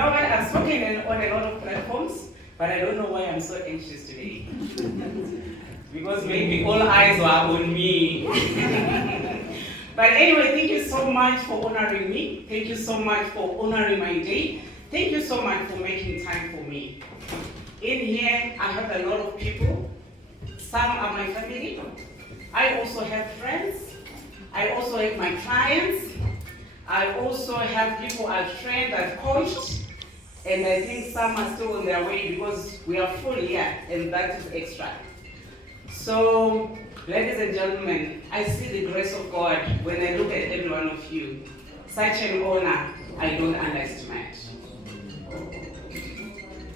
know what? I've spoken on a lot of platforms, but I don't know why I'm so anxious today. Because maybe all eyes were on me. But anyway, thank you so much for honoring me. Thank you so much for honoring my day. Thank you so much for making time for me. In here, I have a lot of people. Some are my family. I also have friends. I also have my clients. I also have people I've trained, I've coached. And I think some are still on their way because we are full here, and that is extra. So, ladies and gentlemen, I see the grace of God when I look at every one of you. Such an honor, I don't underestimate.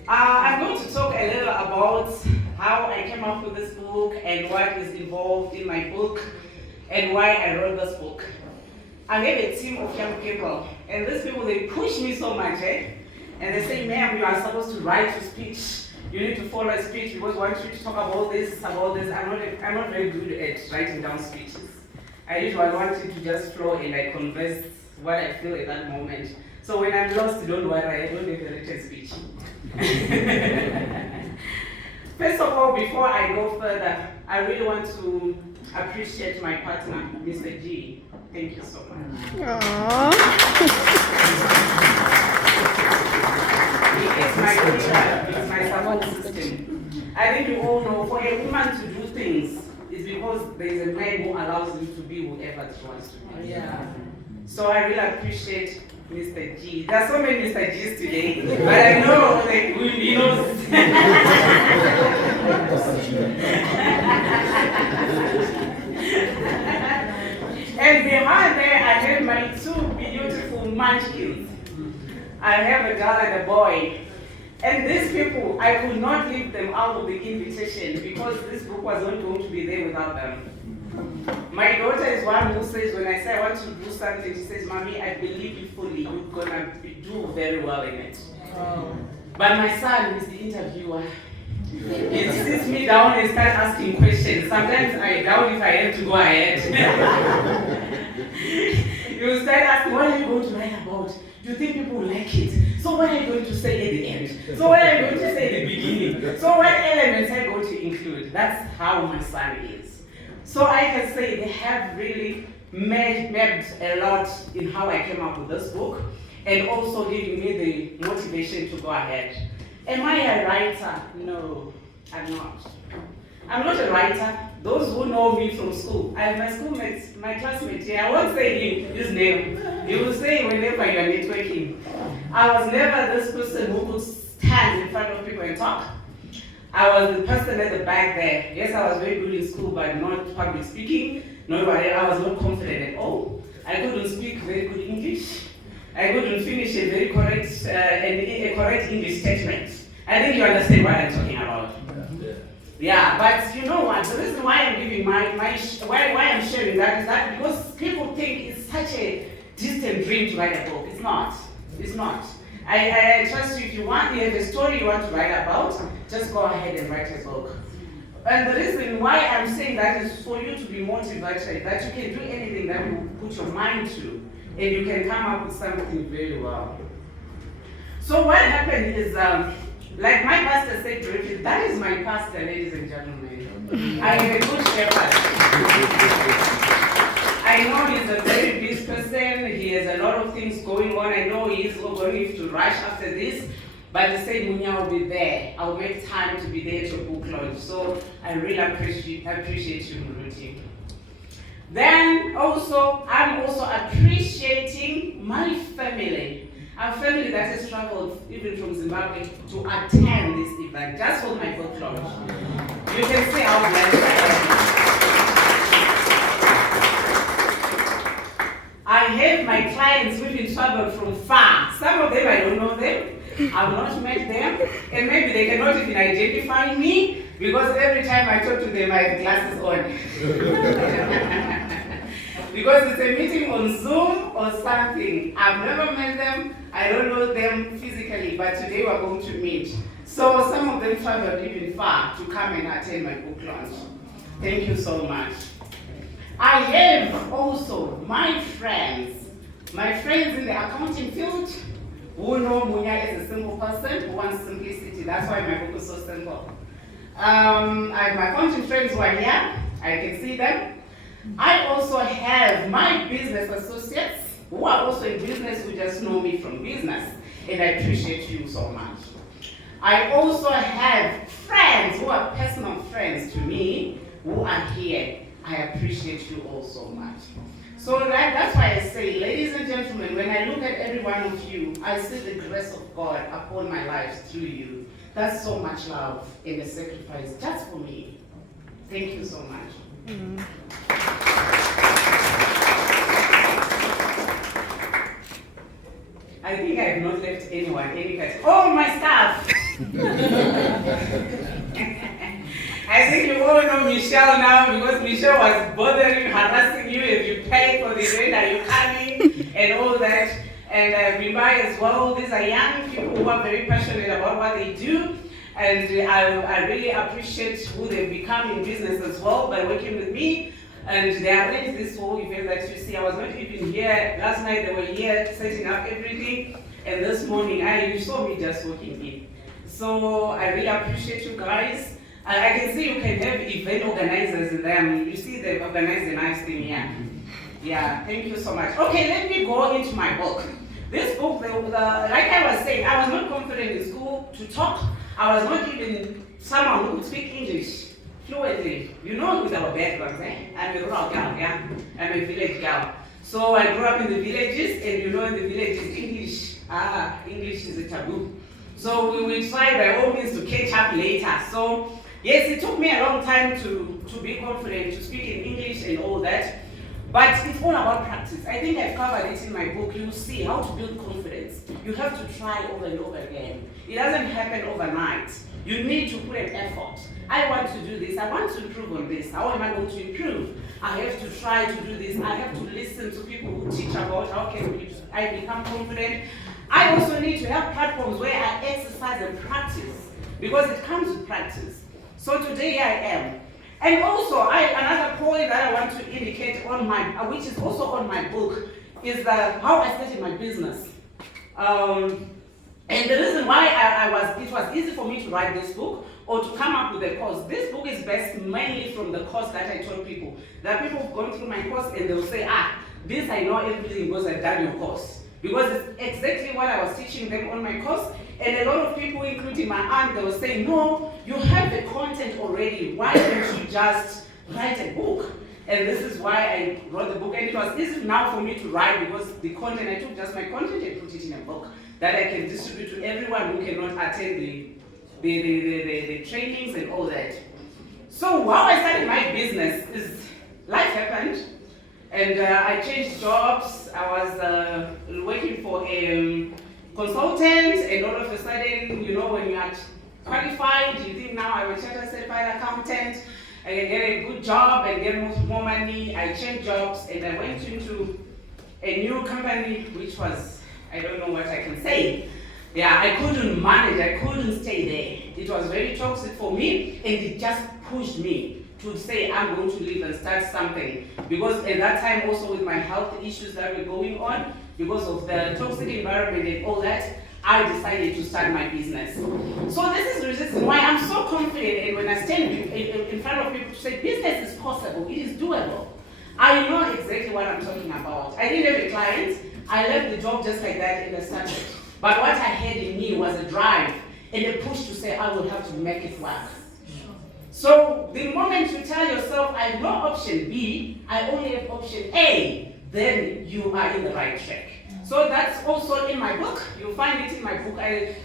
I'm going to talk a little about how I came up with this book and what is involved in my book and why I wrote this book. I have a team of young people, and these people, they push me so much, and they say, ma'am, you are supposed to write your speech. You need to follow a speech because I want you to talk about this. I'm not very good at writing down speeches. I usually want it to just flow and I converse what I feel at that moment. So when I'm lost, don't worry, I don't have a written speech. First of all, before I go further, I really want to appreciate my partner, Mr. G. Thank you so much. It's my leader, it's my support system. I think you all know, for a woman to do things, it's because there is a man who allows you to be whoever she wants to be. Yeah. So I really appreciate Mr. G. There are so many Mr. G's today, but I know that he knows. And behind there, I have my two beautiful munchkins. I have a girl and a boy. And these people, I could not leave them out of the invitation because this book was not going to be there without them. My daughter is one who says, when I say I want to do something, she says, Mommy, I believe you fully. You're going to do very well in it. Oh. But my son is the interviewer. He sits me down and starts asking questions. Sometimes I doubt if I have to go ahead. He will start asking, what are you going to write about? Do you think people will like it? So what are you going to say at the end? So what are you going to say at the beginning? So what elements are you going to include? That's how my son is. So I can say they have really made a lot in how I came up with this book and also giving me the motivation to go ahead. Am I a writer? No, I'm not. I'm not a writer. Those who know me from school, I have my schoolmates, my classmates here. I won't say his name. He will say whenever you are networking. I was never this person who could stand in front of people and talk. I was the person at the back there. Yes, I was very good in school, but not public speaking. I was not confident at all. I couldn't speak very good English. I couldn't finish a very correct English statement. I think you understand what I'm talking about. Yeah, but you know what? The reason why I'm giving why I'm sharing that is that because people think it's such a distant dream to write a book. It's not. It's not. I trust you. If you have a story you want to write about, just go ahead and write a book. And the reason why I'm saying that is for you to be motivated, that you can do anything that you put your mind to, and you can come up with something very well. So what happened is, like my pastor said briefly, that is my pastor, ladies and gentlemen. I am a good shepherd. I know he's a very busy person. He has a lot of things going on. I know he is going to rush after this. But to say Munya will be there, I'll make time to be there to book launch. So I really appreciate you, Muruti. Then also, I'm also appreciating my family. A family that has traveled even from Zimbabwe to attend this event, just for my book launch. You can see how blessed I have my clients who even traveled from far. Some of them I don't know them. I've not met them, and maybe they cannot even identify me because every time I talk to them, I have glasses on. Because it's a meeting on Zoom or something. I've never met them, I don't know them physically, but today we're going to meet. So some of them traveled even far to come and attend my book launch. Thank you so much. I have also my friends in the accounting field, who know Munya is a simple person who wants simplicity. That's why my book is so simple. I have my content friends who are here. I can see them. I also have my business associates who are also in business who just know me from business. And I appreciate you so much. I also have friends who are personal friends to me who are here. I appreciate you all so much. So that's why I say, ladies and gentlemen, when I look at every one of you, I see the grace of God upon my life through you. That's so much love and a sacrifice just for me. Thank you so much. Mm-hmm. I think I have not left anyone, any person. Oh, my staff! I think you all know Michelle now because Michelle was bothering, harassing you if you pay for the rent, are you coming, and all that. And Rimbai as well. These are young people who are very passionate about what they do. And I really appreciate who they've become in business as well by working with me. And they arranged this whole event that you see. I was not even here. Last night they were here setting up everything. And this morning, you saw me just walking in. So I really appreciate you guys. I can see you can have event organizers in them. You see they've organized a nice thing here. Yeah, thank you so much. Okay, let me go into my book. This book, like I was saying, I was not confident in school to talk. I was not even someone who could speak English fluently. You know, with our backgrounds, I'm a rural girl, yeah? I'm a village girl. So I grew up in the villages, and you know in the villages, English is a taboo. So we will try by all means to catch up later. So yes, it took me a long time to be confident, to speak in English and all that. But it's all about practice. I think I've covered it in my book. You'll see how to build confidence. You have to try over and over again. It doesn't happen overnight. You need to put an effort. I want to do this. I want to improve on this. How am I going to improve? I have to try to do this. I have to listen to people who teach about how can I become confident. I also need to have platforms where I exercise and practice because it comes with practice. So today I am. And also, another point that I want to indicate on my, which is also on my book, is how I started my business. And the reason why it was easy for me to write this book or to come up with a course. This book is based mainly from the course that I taught people. There are people who've gone through my course and they'll say, this I know everything because I've done your course. Because it's exactly what I was teaching them on my course. And a lot of people, including my aunt, they will say, no, you have the content already. Why don't you just write a book? And this is why I wrote the book. And it was easy now for me to write because the content, I took just my content and put it in a book that I can distribute to everyone who cannot attend the trainings and all that. So how I started my business is life happened. And I changed jobs. I was working for a consultant, and all of a sudden, you know, when you are qualified, you think now I'm a chartered certified accountant, I can get a good job and get more money. I changed jobs and I went into a new company, which was, I don't know what I can say. Yeah, I couldn't manage, I couldn't stay there. It was very toxic for me, and it just pushed me to say I'm going to leave and start something. Because at that time also with my health issues that were going on, because of the toxic environment and all that, I decided to start my business. So this is the reason why I'm so confident, and when I stand in front of people to say business is possible, it is doable. I know exactly what I'm talking about. I didn't have a client, I left the job just like that and I started. But what I had in me was a drive and a push to say I will have to make it work. So the moment you tell yourself, I have no option B, I only have option A, then you are in the right track. So that's also in my book. You'll find it in my book. I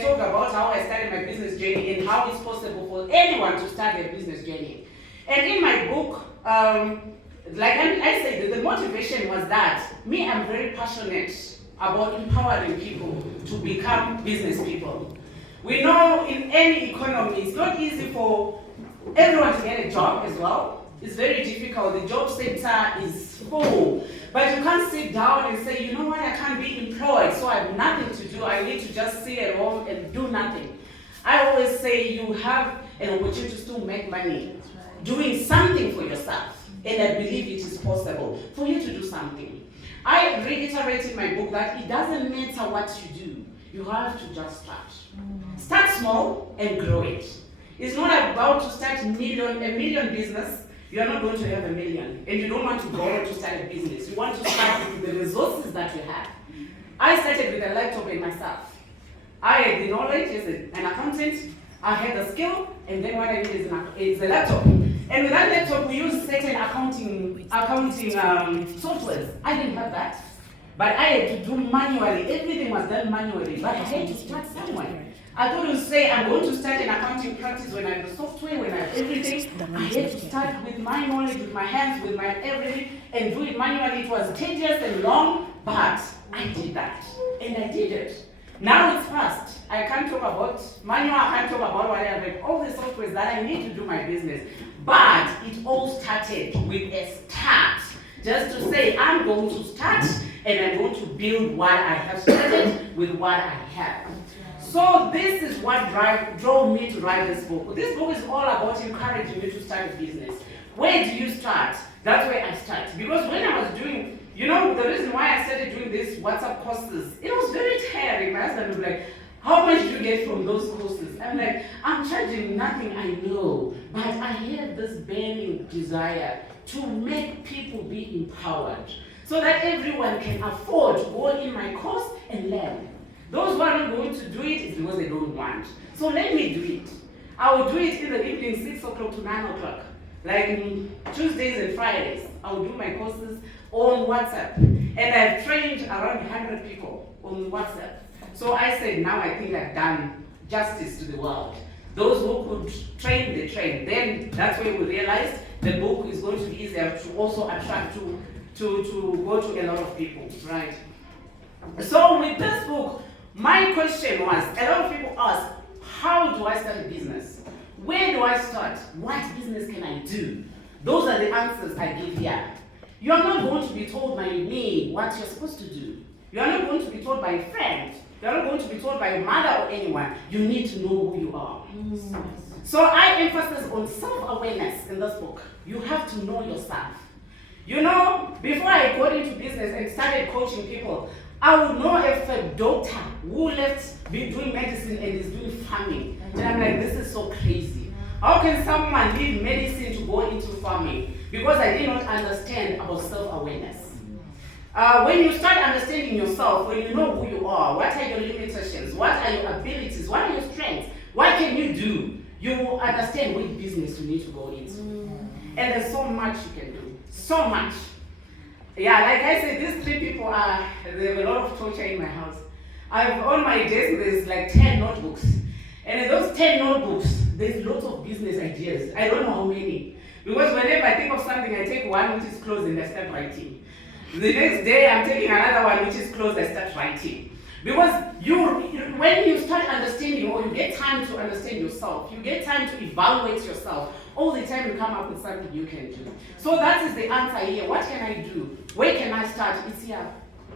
talk about how I started my business journey and how it's possible for anyone to start their business journey. And in my book, like I said, the motivation was that I'm very passionate about empowering people to become business people. We know in any economy, it's not easy for everyone to get a job as well. It's very difficult. The job sector is full. But you can't sit down and say, you know what, I can't be employed, so I have nothing to do. I need to just sit at home and do nothing. I always say you have an opportunity to still make money doing something for yourself. And I believe it is possible for you to do something. I reiterate in my book that it doesn't matter what you do, you have to just start. Start small and grow it. It's not about to start a million business. You are not going to have a million, and you don't want to borrow to start a business. You want to start with the resources that you have. I started with a laptop and myself. I had the knowledge as an accountant. I had the skill, and then what I need is a laptop. And with that laptop, we use certain accounting softwares. I didn't have that, but I had to do manually. Everything was done manually, but I had to start somewhere. I couldn't say I'm going to start an accounting practice when I have the software, when I have everything. I had to start with my knowledge, with my hands, with my everything, and do it manually. It was tedious and long, but I did that, and I did it. Now it's fast. I can't talk about manual, I can't talk about whatever, all the softwares that I need to do my business. But it all started with a start. Just to say, I'm going to start, and I'm going to build what I have started with what I have. So this is what drove me to write this book. This book is all about encouraging you to start a business. Where do you start? That's where I start. Because when I was doing, the reason why I started doing these WhatsApp courses, it was very tiring. My husband was like, how much do you get from those courses? I'm like, I'm charging nothing, I know, but I have this burning desire to make people be empowered so that everyone can afford to go in my course and learn. Those who are not going to do it is because they don't want. So let me do it. I will do it in the evening, 6 o'clock to 9 o'clock. Like Tuesdays and Fridays, I will do my courses on WhatsApp. And I've trained around 100 people on WhatsApp. So I said, now I think I've done justice to the world. Those who could train, they train. Then that's where we realized the book is going to be easier to also attract to go to a lot of people, right? So with this book, my question was, a lot of people ask, how do I start a business? Where do I start? What business can I do? Those are the answers I give here. You're not going to be told by me what you're supposed to do. You're not going to be told by a friend. You're not going to be told by your mother or anyone. You need to know who you are. So I emphasize on self-awareness in this book. You have to know yourself. Before I got into business and started coaching people, I would know if a doctor who left doing medicine and is doing farming. And I'm like, this is so crazy. How can someone leave medicine to go into farming? Because I did not understand about self-awareness. When you start understanding yourself, when you know who you are, what are your limitations, what are your abilities, what are your strengths, what can you do, you will understand which business you need to go into. And there's so much you can do. So much. Yeah, like I said, these 3 people there's a lot of torture in my house. On my desk, there's like 10 notebooks. And in those 10 notebooks, there's lots of business ideas. I don't know how many. Because whenever I think of something, I take one which is closed and I start writing. The next day, I'm taking another one which is closed, I start writing. Because when you start understanding, or you get time to understand yourself, you get time to evaluate yourself, all the time you come up with something you can do. So that is the answer here. What can I do? Where can I start? It's here.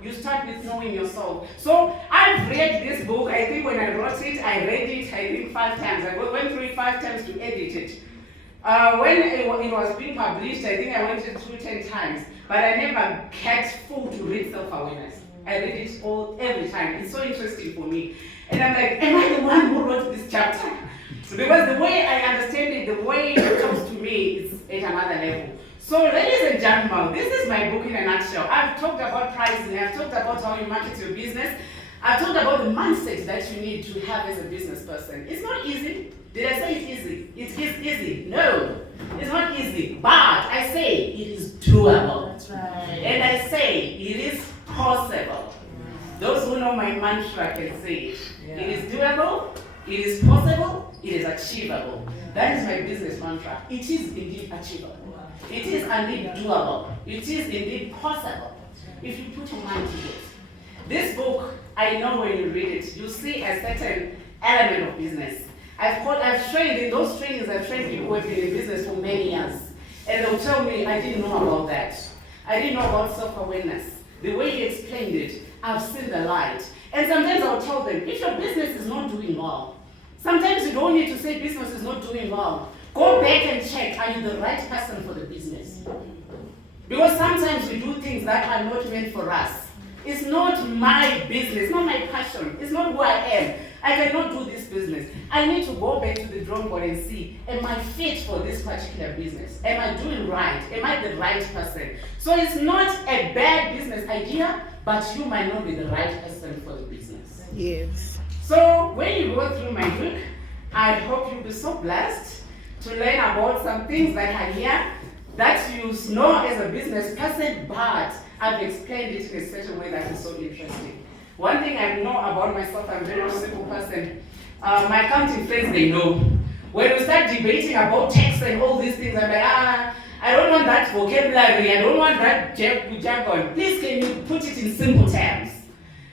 You start with knowing yourself. So I've read this book. I think when I wrote it, I read it, I think 5 times. I went through it 5 times to edit it. When it was being published, I think I went through 10 times. But I never kept full to read self-awareness. I read it every time. It's so interesting for me. And I'm like, am I the one who wrote this chapter? Because the way I understand it, the way it comes to me, is at another level. So ladies and gentlemen, this is my book in a nutshell. I've talked about pricing, I've talked about how you market your business, I've talked about the mindset that you need to have as a business person. It's not easy. Did I say it's easy? It is easy. No, it's not easy. But I say it is doable. That's right. And I say it is possible. Those who know my mantra can say it. Yeah. It is doable, it is possible, it is achievable. Yeah. That is my business mantra. It is indeed achievable. It is indeed doable. It is indeed possible. If you put your mind to it. This book, I know when you read it, you see a certain element of business. I've trained, in those trainings, I've trained people who have been in business for many years. And they'll tell me, I didn't know about that. I didn't know about self-awareness. The way you explained it, I've seen the light. And sometimes I'll tell them, if your business is not doing well, sometimes you don't need to say business is not doing well. Go back and check, are you the right person for the business? Because sometimes we do things that are not meant for us. It's not my business, not my passion, it's not who I am. I cannot do this business. I need to go back to the drawing board and see, am I fit for this particular business? Am I doing right? Am I the right person? So it's not a bad business idea, but you might not be the right person for the business. Yes. So when you go through my book, I hope you'll be so blessed to learn about some things that are here that you know as a business person, but I've explained it in a certain way that is so interesting. One thing I know about myself, I'm a very simple person. My accounting friends, they know. When we start debating about tax and all these things, I'm like, I don't want that vocabulary, I don't want that jargon. Please, can you put it in simple terms?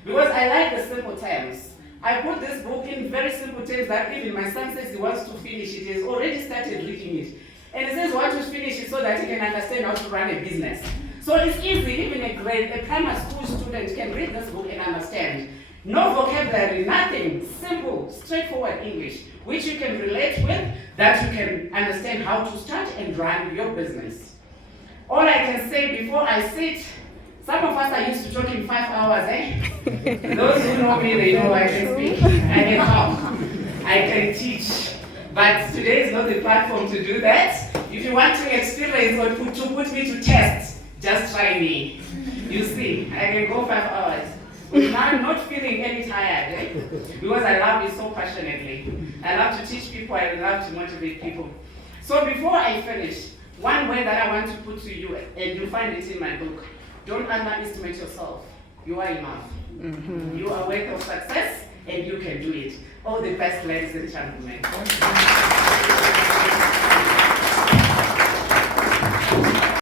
Because I like the simple terms. I put this book in very simple terms that even my son says he wants to finish it. He has already started reading it. And he says he wants to finish it so that he can understand how to run a business. So it's easy, even a primary school student can read this book and understand. No vocabulary, nothing, simple, straightforward English, which you can relate with, that you can understand how to start and run your business. All I can say before I sit, some of us are used to talking 5 hours, Those who know me, they know I can speak, I can talk, I can teach. But today is not the platform to do that. If you want to experience or to put me to test, just try me. You see, I can go 5 hours without not feeling any tired, because I love it so passionately. I love to teach people, I love to motivate people. So before I finish, one word that I want to put to you, and you find it in my book, don't underestimate yourself. You are enough. Mm-hmm. You are worth of success, and you can do it. All the best, ladies and gentlemen.